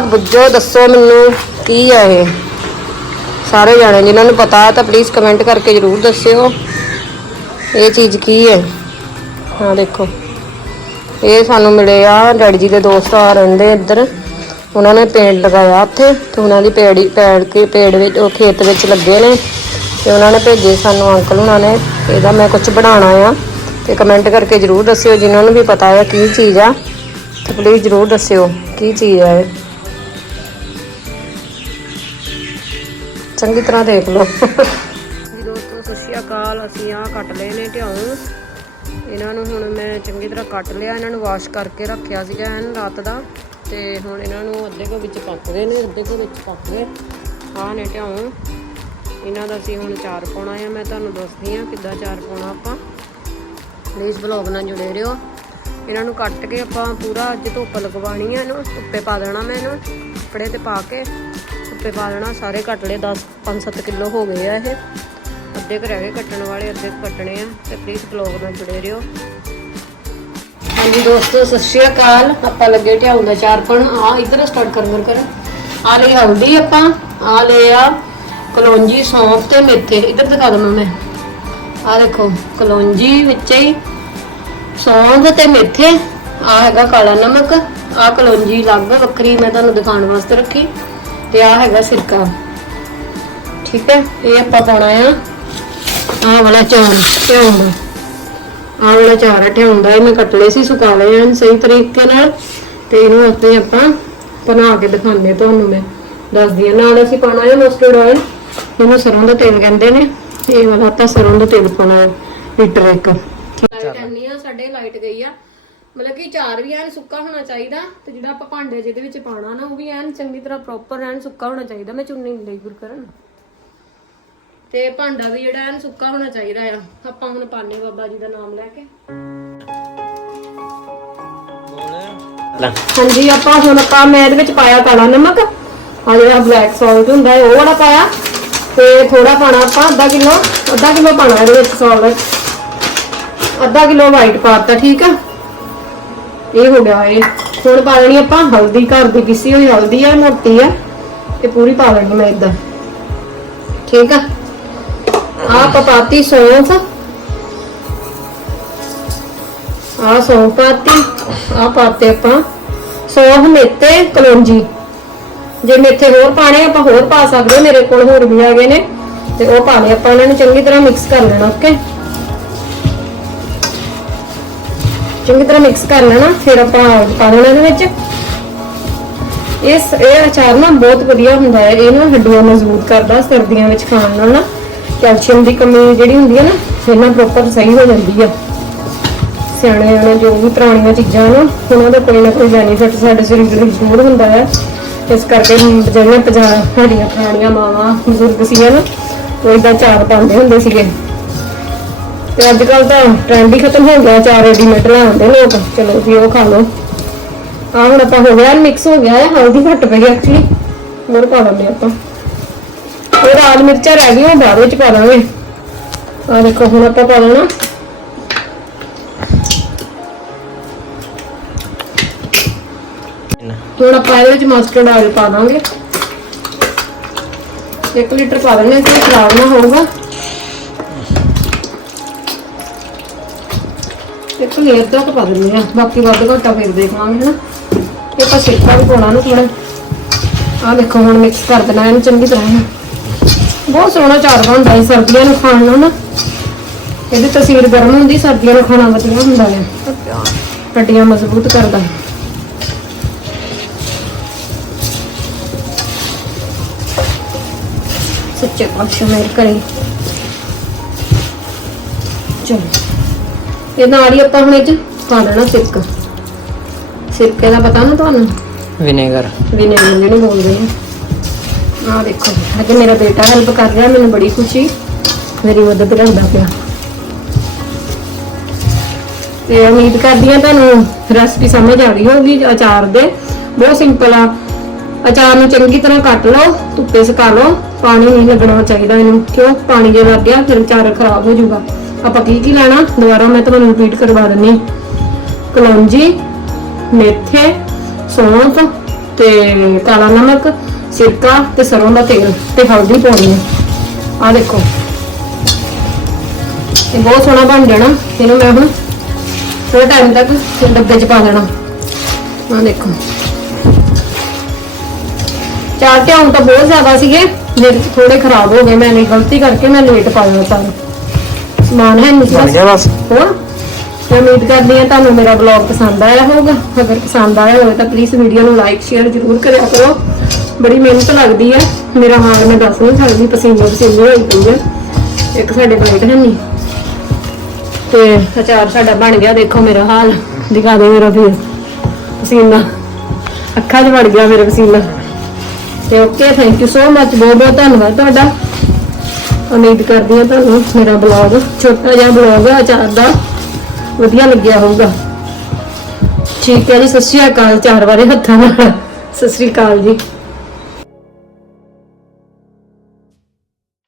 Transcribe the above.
ਬਾਅਦ ਬੁੱਝੋ ਦੱਸੋ ਮੈਨੂੰ ਕੀ ਹੈ ਇਹ। ਸਾਰੇ ਜਾਣੇ, ਜਿਨ੍ਹਾਂ ਨੂੰ ਪਤਾ ਹੈ ਤਾਂ ਪਲੀਜ਼ ਕਮੈਂਟ ਕਰਕੇ ਜਰੂਰ ਦੱਸਿਓ। ਇਹ ਚੀਜ਼ ਕੀ ਹੈ? ਹਾਂ, ਦੇਖੋ। ਇਹ ਸਾਨੂੰ ਮਿਲੇ ਆ, ਡੈਡੀ ਜੀ ਦੇ ਦੋਸਤ ਆ ਰਹਿੰਦੇ ਇੱਧਰ। ਉਹਨਾਂ ਨੇ ਪੇੜ ਲਗਾਇਆ ਉੱਥੇ ਤੇ ਉਹਨਾਂ ਦੀ ਪੇੜੀ, ਪੈੜ ਕੇ, ਪੇੜ ਵਿੱਚ, ਉਹ ਖੇਤ ਵਿੱਚ ਲੱਗੇ ਨੇ। ਤੇ ਉਹਨਾਂ ਨੇ ਭੇਜੇ ਸਾਨੂੰ ਅੰਕਲ ਉਹਨਾਂ ਨੇ, ਇਹਦਾ ਮੈਂ ਕੁਝ ਬਣਾਉਣਾ ਆ। ਤੇ ਕਮੈਂਟ ਕਰਕੇ ਜਰੂਰ ਦੱਸਿਓ, ਜਿਨ੍ਹਾਂ ਨੂੰ ਵੀ ਪਤਾ ਹੈ ਕੀ ਚੀਜ਼ ਆ। ਤੇ ਪਲੀਜ਼ ਜਰੂਰ ਦੱਸਿਓ ਕੀ ਚੀਜ਼ ਹੈ ਚੰਗੀ ਤਰ੍ਹਾਂ ਦੇਖ ਲਓ। ਜੀ ਦੋਸਤੋ, ਸਤਿ ਸ਼੍ਰੀ ਅਕਾਲ। ਅਸੀਂ ਆ ਕੱਟ ਲਏ ਨੇ ਢਿਉਂ ਇਹਨਾਂ ਨੂੰ ਹੁਣ ਮੈਂ ਚੰਗੀ ਤਰ੍ਹਾਂ ਕੱਟ ਲਿਆ। ਇਹਨਾਂ ਨੂੰ ਵਾਸ਼ ਕਰਕੇ ਰੱਖਿਆ ਸੀਗਾ ਐਨ ਰਾਤ ਦਾ। ਤੇ ਹੁਣ ਇਹਨਾਂ ਨੂੰ ਅੱਧੇ ਕੁ ਵਿੱਚ ਪੱਕ ਗਏ ਨੇ, ਅੱਧੇ ਕੁ ਵਿੱਚ ਪੱਕ ਗਏ। ਆਹ ਨੇ ਢਿਉਂ ਇਹਨਾਂ ਦਾ ਅਸੀਂ ਹੁਣ ਚਾਰ ਪਾਉਣਾ ਆ। ਮੈਂ ਤੁਹਾਨੂੰ ਦੱਸਦੀ ਆ ਕਿੱਦਾਂ ਚਾਰ ਪਾਉਣਾ ਆਪਾਂ। ਪਲੀਜ਼ ਬਲੌਗ ਨਾਲ ਜੁੜੇ ਰਹੋ। ਇਹਨਾਂ ਨੂੰ ਕੱਟ ਕੇ ਆਪਾਂ ਪੂਰਾ ਅੱਜ ਧੁੱਪ ਲਗਵਾਣੀ ਆ ਇਹਨੂੰ। ਧੁੱਪੇ ਪਾ ਦੇਣਾ ਮੈਂ ਇਹਨੂੰ। ਕੱਪੜੇ ਤੇ ਪਾ ਕੇ। ਧੁੱਪੇ ਪਾ ਦੇਣਾ, ਸਾਰੇ ਕੱਟ ਲਏ 10 5-7 ਕਿਲੋ ਹੋ ਗਏ ਆ ਇਹ। ਅੱਧੇ ਰਹਿ ਗਏ ਕੱਟਣ ਵਾਲੇ, ਅੱਧੇ ਕੱਟਣੇ ਆ। ਤੇ ਪਲੀਜ਼ ਬਲੌਗ ਨਾਲ ਜੁੜੇ ਰਹੋ। ਹਾਂਜੀ ਦੋਸਤੋ, ਸਤਿ ਸ਼੍ਰੀ ਅਕਾਲ। ਆਪਾਂ ਲੱਗੇ ਢਿਆਉਂ ਦਾ ਚਾਰ ਆ ਇਧਰ ਸਟਾਰਟ ਕਰ ਕਰ। ਆ ਲਈ ਹਲਦੀ ਆਪਾਂ ਆ ਲੈ ਆ ਕਲੌਂਜੀ, ਸੌਂਫ ਤੇ ਮੇਥੇ। ਇਧਰ ਦਿਖਾ ਦਵਾਂ ਮੈਂ। ਆ ਦੇਖੋ, ਕਲੌਂਜੀ ਵਿੱਚ ਹੀ ਸੌਂਫ ਤੇ ਮੇਥੇ। ਆ ਹੈਗਾ ਕਾਲਾ ਨਮਕ। ਆ ਕਲੌਂਜੀ ਲੱਗ ਵੱਖਰੀ ਮੈਂ ਤੁਹਾਨੂੰ ਦਿਖਾਉਣ ਵਾਸਤੇ ਰੱਖੀ। ਤੇ ਆ ਹੈਗਾ ਸਿਰਕਾ। ਠੀਕ ਹੈ, ਇਹ ਆਪਾਂ ਪਾਉਣਾ ਆ। ਆਹ ਵਾਲਾ ਚਾਰ ਢਿਆਉਂ ਦਾ ਆਹ ਵਾਲਾ ਚਾਰ ਹੈ ਦਾ ਇਹ ਮੈਂ ਕੱਟ ਲਏ ਸੀ, ਸੁਕਾ ਲਏ ਹਨ ਸਹੀ ਤਰੀਕੇ ਨਾਲ। ਤੇ ਇਹਨੂੰ ਉੱਤੇ ਆਪਾਂ ਬਣਾ ਕੇ ਦਿਖਾਉਂਦੇ ਤੁਹਾਨੂੰ ਮੈਂ। ਦੱਸਦੀ ਹਾਂ ਨਾਲ ਅਸੀਂ ਪਾਉਣਾ ਹੈ ਮਸਟਰਡ ਆਇਲ ਇਹਨੂੰ ਸਰੋਂ ਦਾ ਤੇਲ ਕਹਿੰਦੇ ਨੇ। ਇਹ ਵਾਲਾ ਤਾਂ ਸਰੋਂ ਦਾ ਤੇਲ ਪਾਉਣਾ ਹੈ ਲੀਟਰ ਇੱਕ। ਲਾਈਟ ਆਨੀ ਆ, ਸਾਡੇ ਲਾਈਟ ਗਈ ਆ। ਮਤਲਬ ਕਿ ਚਾਰ ਵੀ ਐਨ ਸੁੱਕਾ ਹੋਣਾ ਚਾਹੀਦਾ ਤੇ ਜਿਹੜਾ ਆਪਾਂ ਭਾਂਡੇ ਜਿਹਦੇ ਵਿੱਚ ਪਾਣਾ ਨਾ ਉਹ ਵੀ ਐਨ ਚੰਗੀ ਤਰ੍ਹਾਂ ਪ੍ਰੋਪਰ ਐਨ ਸੁੱਕਾ ਹੋਣਾ ਚਾਹੀਦਾ। ਮੈਂ ਚੁੰਨੀ ਨਹੀਂ ਲਈ ਗੁਰਕਰਨ। ਤੇ ਭਾਂਡਾ ਵੀ ਜਿਹੜਾ ਐਨ ਸੁੱਕਾ ਹੋਣਾ ਚਾਹੀਦਾ ਆ। ਆਪਾਂ ਹੁਣ ਪਾਣੇ ਬਾਬਾ ਜੀ ਦਾ ਨਾਮ ਲੈ ਕੇ। ਹਾਂਜੀ ਆਪਾਂ ਹੁਣ ਆਪਾਂ ਮੈਂ ਇਹਦੇ ਵਿੱਚ ਪਾਇਆ ਕਾਲਾ ਨਮਕ। ਆ ਜਿਹੜਾ ਬਲੈਕ ਸਾਲਟ ਹੁੰਦਾ ਹੈ ਉਹ ਵਾਲਾ ਪਾਇਆ। ਤੇ ਥੋੜਾ ਪਾਣਾ ਆਪਾਂ ਅੱਧਾ ਕਿਲੋ ਅੱਧਾ ਕਿਲੋ ਪਾਣਾ ਇਹਦੇ ਵਿੱਚ ਸਾਲਟ ਅੱਧਾ ਕਿਲੋ ਵਾਈਟ ਪਾਤਾ ਠੀਕ ਆ? ਇਹ ਹੋ ਗਿਆ ਇਹ। ਹੁਣ ਪਾ ਲੈਣੀ ਆਪਾਂ ਹਲਦੀ, ਘਰ ਦੀ ਪਿਸੀ ਹੋਈ ਹਲਦੀ ਆ, ਮੋਟੀ ਆ ਇਹ ਪੂਰੀ ਪਾ ਲੈਣੀ ਮੈਂ ਇਦਾਂ। ਠੀਕ ਆ? ਆ ਪਪਾਤੀ ਸੌਂਫ। ਆ ਸੌਂਫ ਪਾਤੀ ਆ ਪਾਤੇ ਆਪਾਂ ਸੌਂਫ, ਮੇਥੇ, ਕਲੌਂਜੀ। ਜੇ ਮੇਥੇ ਹੋਰ ਪਾਣੇ ਆਪਾਂ ਹੋਰ ਪਾ ਸਕਦੇ ਮੇਰੇ ਕੋਲ ਹੋਰ ਵੀ ਹੈਗੇ ਨੇ, ਤੇ ਉਹ ਪਾ ਲਏ ਆਪਾਂ ਇਹਨਾਂ ਨੂੰ, ਚੰਗੀ ਤਰ੍ਹਾਂ ਮਿਕਸ ਕਰ ਲੈਣਾ ਓਕੇ ਚੰਗੀ ਤਰ੍ਹਾਂ ਮਿਕਸ ਕਰ ਲੈਣਾ, ਫਿਰ ਆਪਾਂ ਪਾ ਦੇਣਾ ਇਹਦੇ ਵਿੱਚ। ਇਸ, ਇਹ ਅਚਾਰ ਨਾ ਬਹੁਤ ਵਧੀਆ ਹੁੰਦਾ ਹੈ, ਇਹ ਨਾ ਹੱਡੀਆਂ ਮਜ਼ਬੂਤ ਕਰਦਾ ਸਰਦੀਆਂ ਵਿੱਚ ਖਾਣ ਨਾਲ ਨਾ। ਕੈਲਸ਼ੀਅਮ ਦੀ ਕਮੀ ਜਿਹੜੀ ਹੁੰਦੀ ਹੈ ਨਾ ਇਹ ਨਾ ਪ੍ਰੋਪਰ ਸਹੀ ਹੋ ਜਾਂਦੀ ਆ। ਸਿਆਣੇ ਆਣੇ ਜੋ ਵੀ ਪੁਰਾਣੀਆਂ ਚੀਜ਼ਾਂ ਨਾ, ਉਹਨਾਂ ਦਾ ਕੋਈ ਨਾ ਕੋਈ ਬੈਨੀਫਿਟ ਸਾਡੇ ਸਰੀਰ ਨੂੰ ਜ਼ਰੂਰ ਹੁੰਦਾ ਹੈ। ਇਸ ਕਰਕੇ ਜਿਹੜੀਆਂ ਪੰਜਾ ਸਾਡੀਆਂ ਪੁਰਾਣੀਆਂ ਮਾਵਾਂ, ਬਜ਼ੁਰਗ ਸੀ ਨਾ, ਉਹ ਇਦਾਂ ਚਾਰ ਪਾਉਂਦੇ ਹੁੰਦੇ ਸੀਗੇ। ਤੇ ਅੱਜ ਕੱਲ ਤਾਂ ਟ੍ਰੈਂਡ ਹੀ ਖਤਮ ਹੋ ਗਿਆ, ਚਾਰ ਰੈਡੀਮੇਡ ਲਿਆਉਂਦੇ ਲੋਕ। ਚਲੋ ਜੀ, ਉਹ ਖਾ ਲਓ। ਆ ਹੁਣ ਆਪਾਂ ਹੋ ਗਿਆ ਮਿਕਸ ਹੋ ਗਿਆ ਹੈ ਹਲਦੀ ਘੱਟ ਪਈ ਐਕਚੁਅਲੀ ਹੋਰ ਪਾ ਲੈਂਦੇ ਆਪਾਂ। ਇਹ ਲਾਲ ਮਿਰਚਾਂ ਰਹਿ ਗਈਆਂ ਬਾਅਦ ਵਿੱਚ ਪਾ ਦਾਂਗੇ। ਆ ਦੇਖੋ, ਹੁਣ ਆਪਾਂ ਪਾ ਲੈਣਾ ਹੁਣ ਆਪਾਂ ਇਹਦੇ ਵਿੱਚ ਮਸਟਰਡ ਆਇਲ ਪਾ ਦਾਂਗੇ। 1 ਲੀਟਰ ਪਾ ਦਿੰਦੇ ਹਾਂ ਕਿ ਖਰਾਬ ਨਾ ਹੋਊਗਾ। ਇੱਕ ਲੇਅਰ ਤੱਕ ਪਾ ਦਿੰਦੇ ਆ ਬਾਕੀ ਵੱਧ ਘਟਾ ਫਿਰ ਦੇਖਾਂਗੇ, ਹਨਾ। ਇਹ ਆਪਾਂ ਸਿਰਕਾ ਵੀ ਪਾਉਣਾ ਨਾ ਥੋੜਾ ਆ ਦੇਖੋ, ਹੁਣ ਮਿਕਸ ਕਰ ਦੇਣਾ ਇਹਨੂੰ ਚੰਗੀ ਤਰ੍ਹਾਂ। ਬਹੁਤ ਸੋਹਣਾ ਚਾਰ ਬਣਦਾ ਹੈ ਸਰਦੀਆਂ ਨੂੰ ਖਾਣ ਨੂੰ ਨਾ ਇਹਦੀ ਤਸੀਰ ਗਰਮ ਹੁੰਦੀ, ਸਰਦੀਆਂ ਨੂੰ ਖਾਣਾ ਵਧੀਆ ਹੁੰਦਾ ਹੈ ਹੱਡੀਆਂ ਮਜ਼ਬੂਤ ਕਰਦਾ। ਹੈ ਸੱਚੇ ਪਾਤਸ਼ਾਹ ਮੇਰੇ ਕਰੇ ਚਲੋ। ਇਹ ਨਾਲ ਹੀ ਆਪਾਂ ਹੁਣ ਇਹ ਚ ਪਾ ਦੇਣਾ ਸਿਰਕਾ। ਸਿਰਕੇ ਦਾ ਪਤਾ ਨਾ ਤੁਹਾਨੂੰ? ਵਿਨੇਗਰ। ਵਿਨੇਗਰ ਜਿਹਨੂੰ ਬੋਲਦੇ ਆ ਆ ਦੇਖੋ ਅੱਜ ਮੇਰਾ ਬੇਟਾ ਹੈਲਪ ਕਰ ਰਿਹਾ ਮੈਨੂੰ ਬੜੀ ਖੁਸ਼ੀ। ਮੇਰੀ ਮਦਦ ਕਰਦਾ ਪਿਆ। ਤੇ ਉਮੀਦ ਕਰਦੀ ਹਾਂ ਤੁਹਾਨੂੰ ਰੈਸਪੀ ਸਮਝ ਆ ਗਈ ਹੋਊਗੀ ਅਚਾਰ ਦੇ। ਬਹੁਤ ਸਿੰਪਲ ਆ। ਅਚਾਰ ਨੂੰ ਚੰਗੀ ਤਰ੍ਹਾਂ ਕੱਟ ਲਓ ਧੁੱਪੇ ਸੁਕਾ ਲਓ। ਪਾਣੀ ਨਹੀਂ ਲੱਗਣਾ ਚਾਹੀਦਾ ਇਹਨੂੰ। ਕਿਉਂ? ਪਾਣੀ ਜੇ ਲੱਗ ਗਿਆ ਫਿਰ ਅਚਾਰ ਖਰਾਬ ਹੋ ਜਾਊਗਾ। ਆਪਾਂ ਕੀ ਕੀ ਲੈਣਾ? ਦੁਬਾਰਾ ਮੈਂ ਤੁਹਾਨੂੰ ਰਿਪੀਟ ਕਰਵਾ ਦਿੰਨੀ ਕਲੌਂਜੀ, ਮੇਥੇ, ਸੌਂਫ ਤੇ ਕਾਲਾ ਨਮਕ, ਸਿਰਕਾ ਤੇ ਸਰੋਂ ਦਾ ਤੇਲ ਤੇ ਹਲਦੀ ਪਾਉਣੀ ਹੈ। ਆ ਦੇਖੋ। ਇਹ ਬਹੁਤ ਸੋਹਣਾ ਬਣ ਜਾਣਾ। ਇਹਨੂੰ ਮੈਂ ਹੁਣ ਥੋੜੇ ਟਾਈਮ ਤੱਕ ਡੱਬੇ 'ਚ ਪਾ ਦੇਣਾ। ਆ ਦੇਖੋ। ਚਾਰ ਟਿਆਉਂ ਤਾਂ ਬਹੁਤ ਜ਼ਿਆਦਾ ਸੀਗੇ। ਮੇਰੇ ਥੋੜੇ ਖਰਾਬ ਹੋ ਗਏ। ਮੈंने ਗਲਤੀ ਕਰਕੇ ਮੈਂ ਲੇਟ ਪਾਇਆ ਸਾਰਾ ਸਮਾਨ ਹੈ ਨਹੀਂ ਬਣ ਗਿਆ ਬਸ। ਹੋਰ? ਮੈਂ ਉਮੀਦ ਕਰਦੀ ਹਾਂ ਤੁਹਾਨੂੰ ਮੇਰਾ ਬਲੌਗ ਪਸੰਦ ਆਇਆ ਹੋਊਗਾ। ਅਗਰ ਪਸੰਦ ਆਇਆ ਹੋਵੇ ਤਾਂ ਪਲੀਜ਼ ਵੀਡੀਓ ਨੂੰ ਲਾਈਕ ਸ਼ੇਅਰ ਜ਼ਰੂਰ ਕਰਿਆ ਕਰੋ। ਬੜੀ ਮਿਹਨਤ ਲੱਗਦੀ ਹੈ ਮੇਰਾ ਹਾਲ ਮੈਂ ਦੱਸ ਨਹੀਂ ਸਕਦੀ ਪਸੀਨੇ ਪਸੀਨੇ ਹੋਈ ਪਈ ਹੈ ਇੱਕ ਸਾਡੇ ਪਲੇਟ ਹੈ ਨਹੀਂ ਤੇ ਅਚਾਰ ਸਾਡਾ ਬਣ ਗਿਆ ਦੇਖੋ ਮੇਰਾ ਹਾਲ। ਦਿਖਾ ਦੇ ਮੇਰਾ ਫਿਰ ਪਸੀਨਾ। ਅੱਖਾਂ 'ਚ ਵੜ ਗਿਆ ਮੇਰਾ ਪਸੀਨਾ। ਤੇ okay thank you so much ਬਹੁਤ ਬਹੁਤ ਧੰਨਵਾਦ ਤੁਹਾਡਾ। ਉਮੀਦ ਕਰਦੀ ਹਾਂ ਤੁਹਾਨੂੰ ਮੇਰਾ ਬਲੌਗ ਛੋਟਾ ਜਿਹਾ ਬਲੌਗ ਹੈ ਅਚਾਰ ਦਾ ਵਧੀਆ ਲੱਗਿਆ ਹੋਊਗਾ। ਠੀਕ ਹੈ ਜੀ, ਸਤਿ ਸ਼੍ਰੀ ਅਕਾਲ ਚਾਰ ਵਾਰੇ ਹੱਥਾਂ ਨਾਲ। ਸਤਿ ਸ਼੍ਰੀ ਅਕਾਲ ਜੀ।